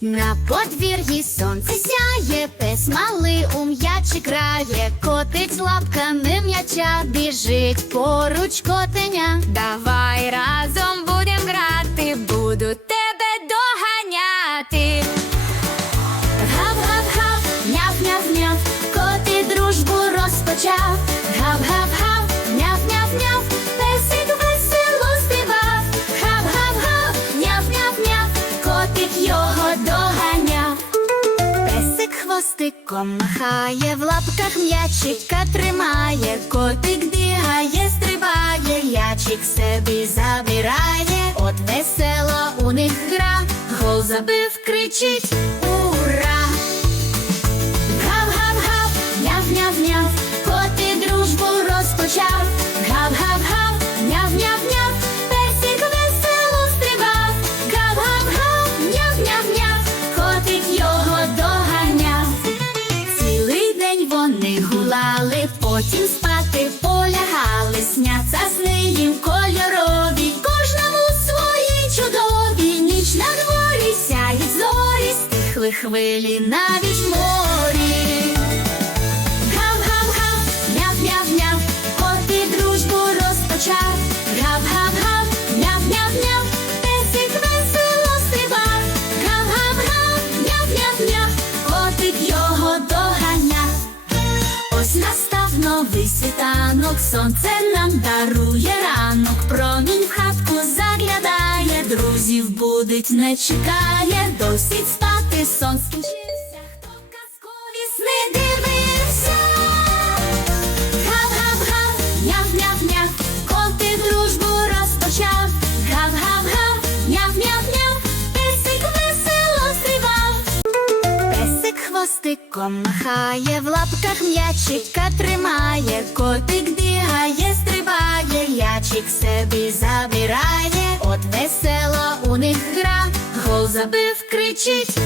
На подвір'ї сонце сяє, пес малий у м'ячі крає, котить з лапками м'яча, біжить поруч котеня. Давай разом будем грати, буду тебе доганяти. Гав-гав-гав, няв-няв-няв, коти дружбу розпочав. Гав-гав-гав, няв-няв-няв, песик весело співав. Гав-гав-гав, няв-няв-няв, котик його хвостиком махає, в лапках м'ячика тримає, котик бігає, стрибає, м'ячик собі забирає, от весело у них гра, гол забив, кричить потім спати полягали, сняться сни їм кольорові, кожному свої чудові, ніч на дворі сяють зорі, стихли хвилі навіть морі. Сонце нам дарує ранок, промінь в хатку заглядає, друзів будить, не чекає, досить спати, сон хвостиком махає, в лапках м'ячика тримає, котик бігає, стрибає, м'ячик собі забирає, от весело у них гра, гол забив, кричить